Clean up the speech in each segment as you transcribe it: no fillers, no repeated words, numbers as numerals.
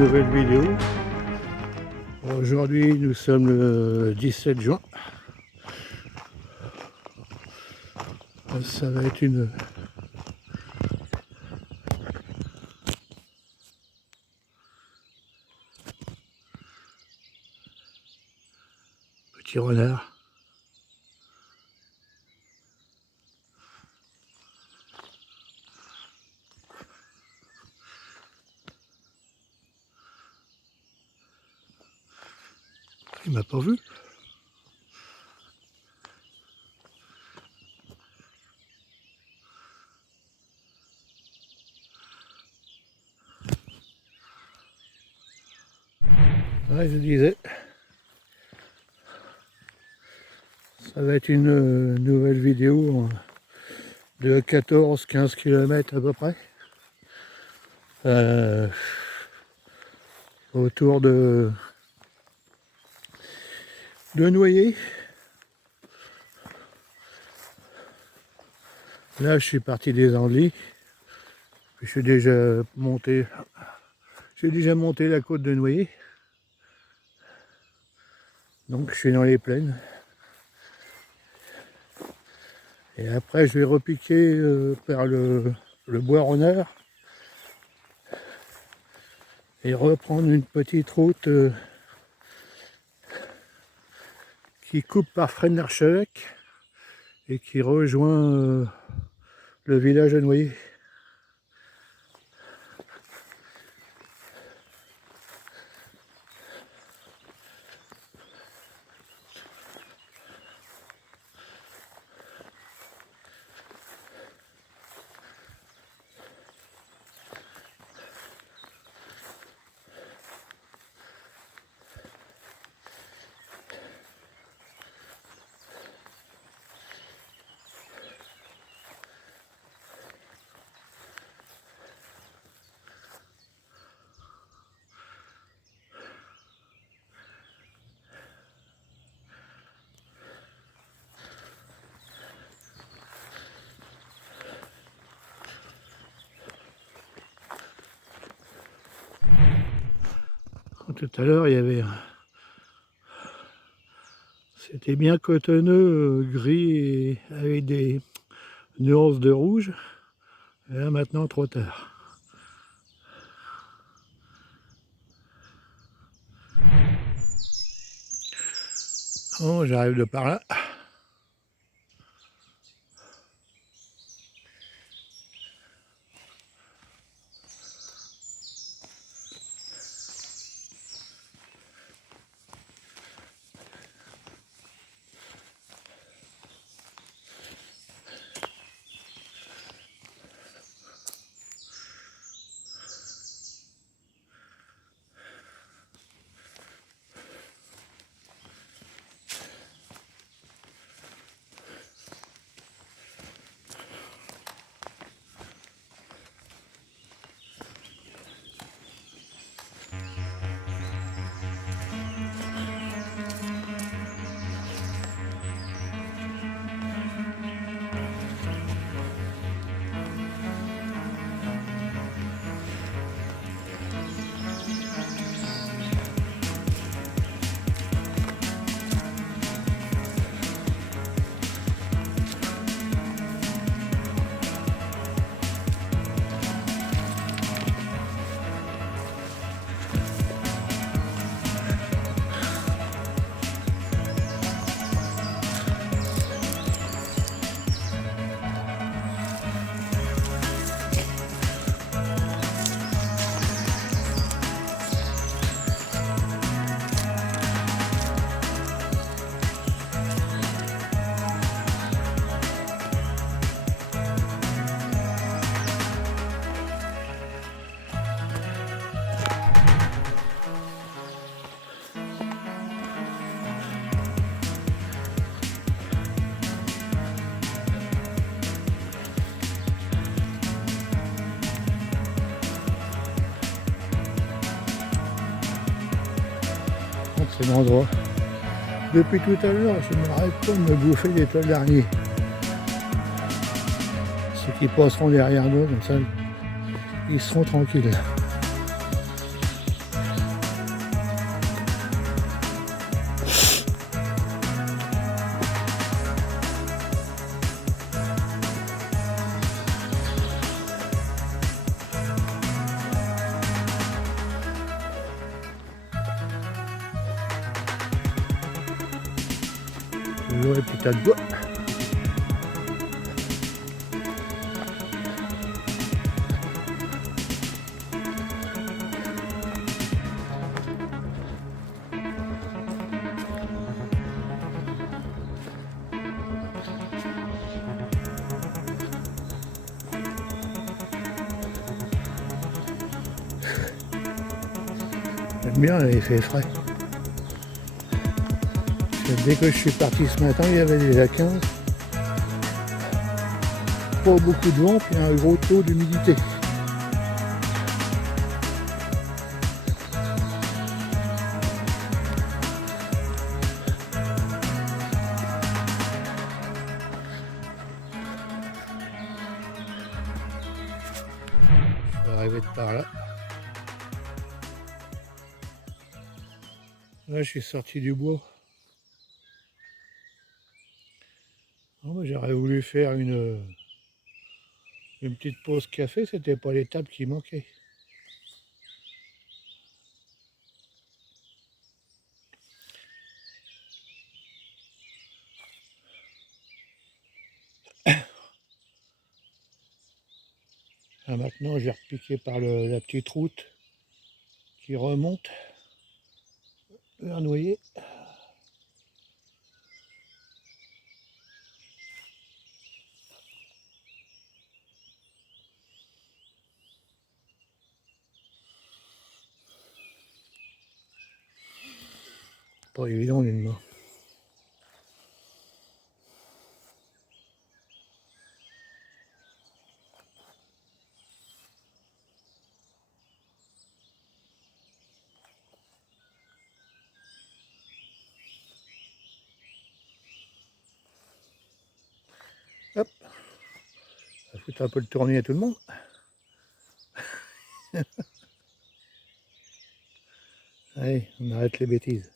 nouvelle vidéo. Aujourd'hui nous sommes le 17 juin. Ça va être une petit renard. Il m'a pas vu. Ouais, je disais, ça va être une nouvelle vidéo de 14-15 km à peu près. Autour de Noyer. Là, je suis parti des Andelys. Je suis déjà monté. J'ai déjà monté la côte de Noyer. Donc, je suis dans les plaines. Et après, je vais repiquer vers le bois Renard et reprendre une petite route qui coupe par Fresnes-l'Archevêque et qui rejoint le village de Noyer. Tout à l'heure, il y avait c'était bien cotonneux, gris et avec des nuances de rouge. Et là maintenant, trop tard. Oh, j'arrive de par là. C'est l'endroit. Depuis tout à l'heure, je ne m'arrête pas de me bouffer des toiles d'araignée. Ceux qui passeront derrière nous, comme ça, ils seront tranquilles. Ouais, petit tas de bois. J'aime bien, il fait frais. Dès que je suis parti ce matin, il y avait des A15. Pas beaucoup de vent, puis un gros taux d'humidité. Je vais arriver de par là. Là, je suis sorti du bois. J'aurais voulu faire une petite pause café, c'était pas l'étape qui manquait. Là, maintenant, je vais repiquer par la petite route qui remonte vers Noyer. Pas évident, d'une main. Hop, ça fout un peu le tournis à tout le monde. Allez, on arrête les bêtises.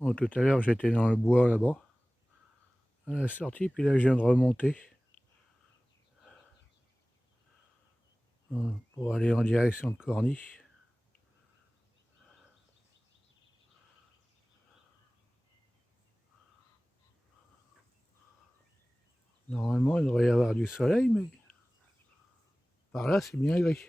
Bon, tout à l'heure, j'étais dans le bois là-bas, à la sortie, puis là, je viens de remonter pour aller en direction de Corny. Normalement, il devrait y avoir du soleil, mais par là, c'est bien gris.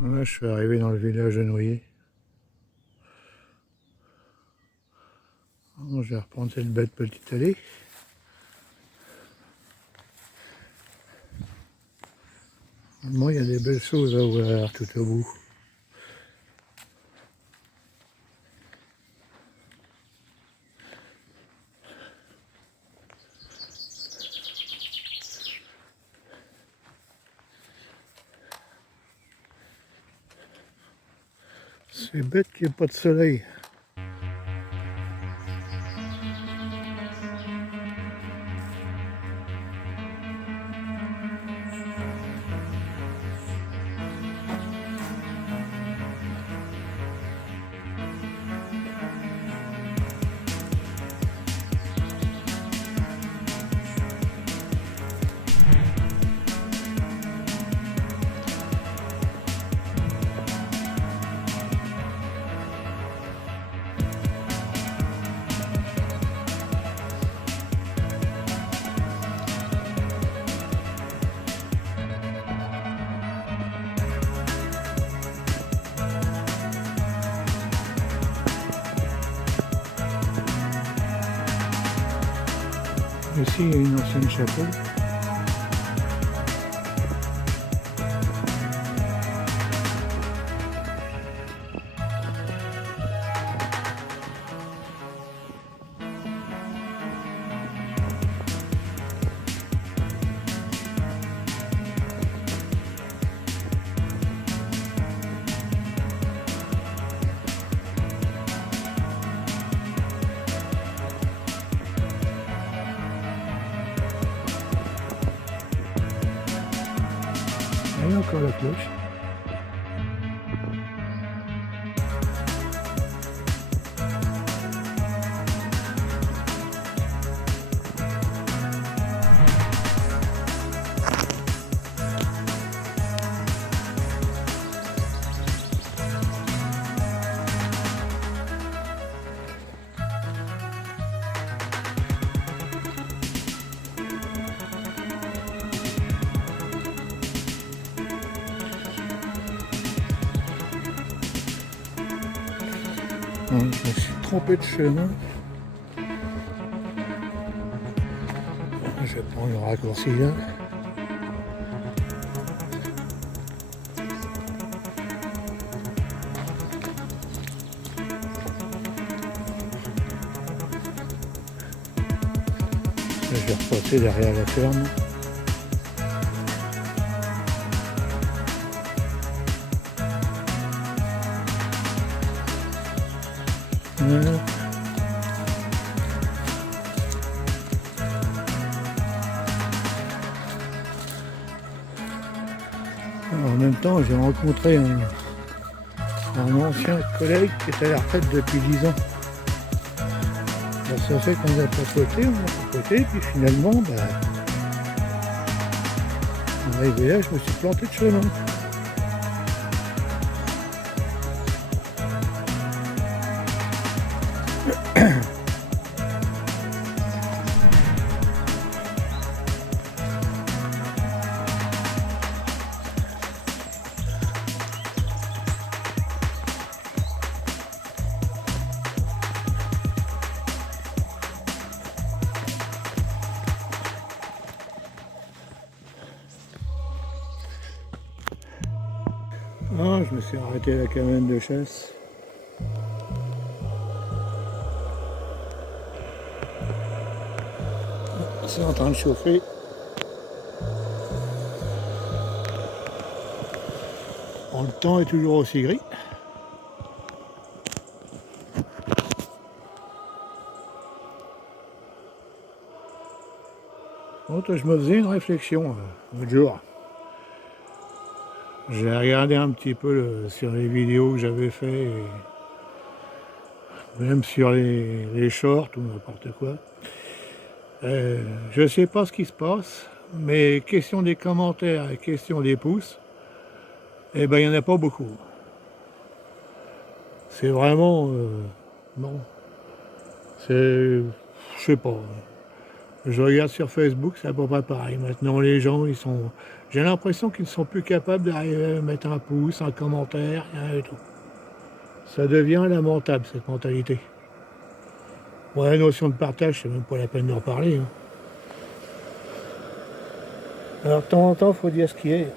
Là, je suis arrivé dans le village de Noyer. Bon, je vais reprendre cette bête petite allée. Moi, il y a des belles choses à voir tout au bout. C'est bête qu'il n'y ait pas de soleil. Ici, il y a une ancienne chapelle. Et encore la cloche. Je me suis trompé de chemin. Je vais prendre le raccourci là. Je vais repasser derrière la ferme. Voilà. En même temps, j'ai rencontré un ancien collègue qui était à la retraite depuis 10 ans. Alors, ça fait qu'on a papoté, puis finalement, arrivé là, je me suis planté de chemin. Ah, je me suis arrêté à la cabane de chasse. C'est en train de chauffer. Bon, le temps est toujours aussi gris. Bon, je me faisais une réflexion l'autre jour. J'ai regardé un petit peu sur les vidéos que j'avais fait, et même sur les shorts ou n'importe quoi. Je ne sais pas ce qui se passe, mais question des commentaires et question des pouces, eh ben il n'y en a pas beaucoup. C'est vraiment... non. C'est... je sais pas. Je regarde sur Facebook, c'est à peu près pareil. Maintenant, les gens, ils sont... J'ai l'impression qu'ils ne sont plus capables d'arriver à mettre un pouce, un commentaire, rien du tout. Ça devient lamentable, cette mentalité. Bon, la notion de partage, c'est même pas la peine d'en parler. Hein. Alors, de temps en temps, il faut dire ce qui est.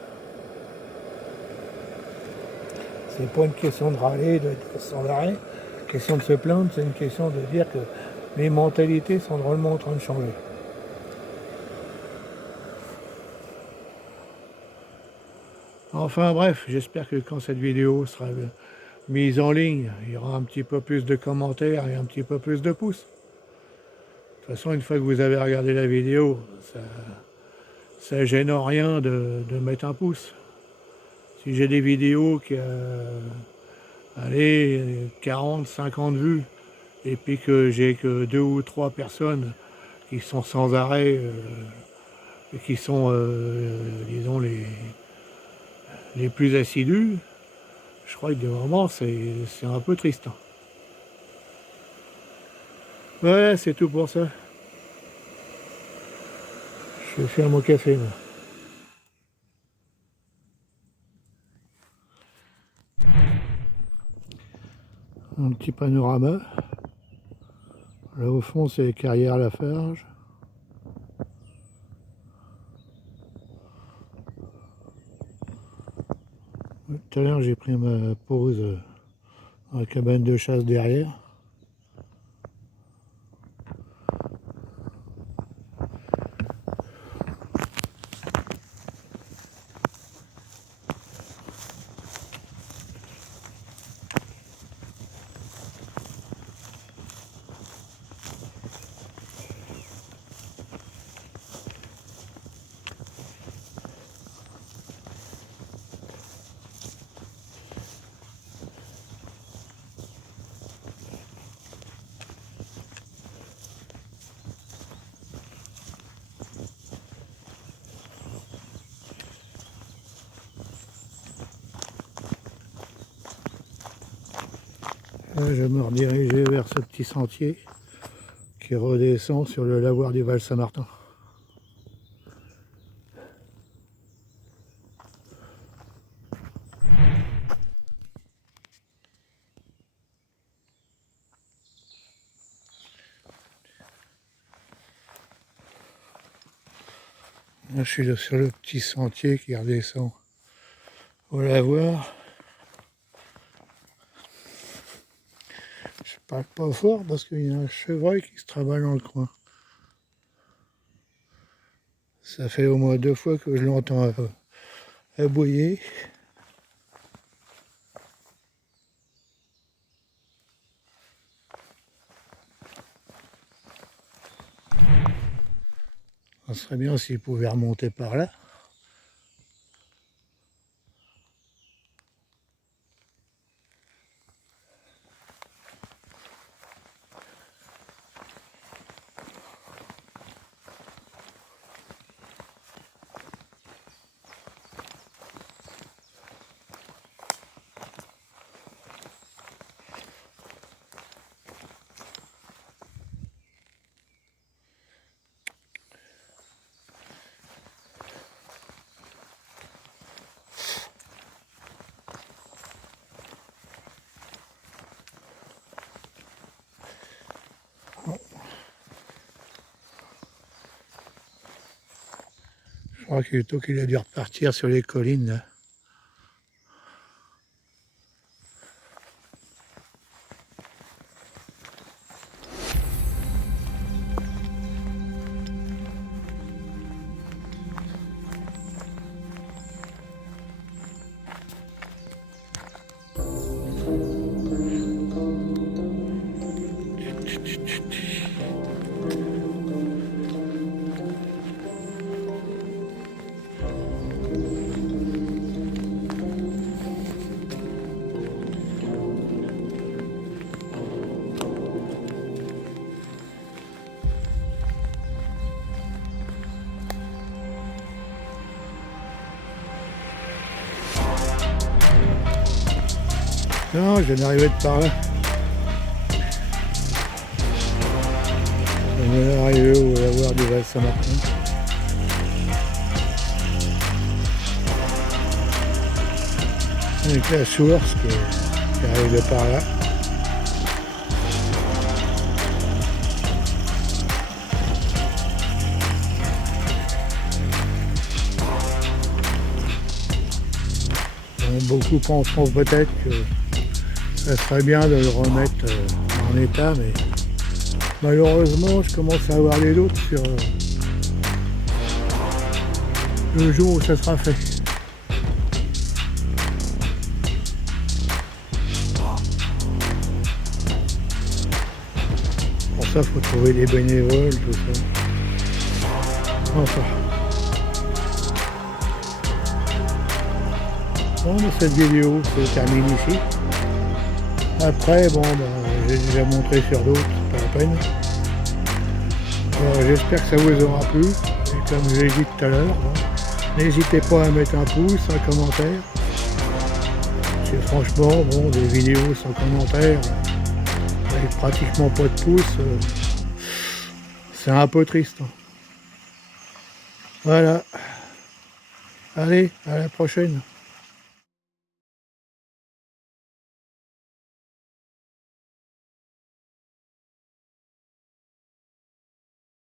C'est pas une question de râler, de s'en arrêter, une question de se plaindre, c'est une question de dire que les mentalités sont drôlement en train de changer. Enfin bref, j'espère que quand cette vidéo sera mise en ligne, il y aura un petit peu plus de commentaires et un petit peu plus de pouces. De toute façon, une fois que vous avez regardé la vidéo, ça gêne en rien de mettre un pouce. Si j'ai des vidéos qui allez, 40, 50 vues, et puis que j'ai que 2 ou 3 personnes qui sont sans arrêt, et qui sont, disons, les plus assidus, je crois que vraiment c'est un peu tristant. Ouais, c'est tout pour ça. Je vais faire mon café, moi. Un petit panorama. Là au fond, c'est Carrière-Lafarge. tout à l'heure, j'ai pris ma pause dans la cabane de chasse derrière. Là, je vais me rediriger vers ce petit sentier qui redescend sur le lavoir du Val-Saint-Martin. Là, je suis sur le petit sentier qui redescend au lavoir. Je parle pas fort parce qu'il y a un chevreuil qui se travaille dans le coin. Ça fait au moins 2 fois que je l'entends aboyer. Ça serait bien s'il pouvait remonter par là. Je crois qu'il a dû repartir sur les collines là. Non, je viens d'arriver de par là. Je viens d'arriver au lavoir du Val-Saint-Martin. Avec la source qui arrive de par là. Beaucoup penseront peut-être que ça serait bien de le remettre en état, mais malheureusement je commence à avoir les doutes sur le jour où ça sera fait. Pour ça il faut trouver des bénévoles, tout ça. Enfin. Bon, cette vidéo se termine ici. Après, bon, j'ai déjà montré sur d'autres, pas la peine. J'espère que ça vous aura plu. Et comme je l'ai dit tout à l'heure, n'hésitez pas à mettre un pouce, un commentaire. C'est franchement, bon, des vidéos sans commentaire, avec pratiquement pas de pouces, c'est un peu triste. Voilà. Allez, à la prochaine.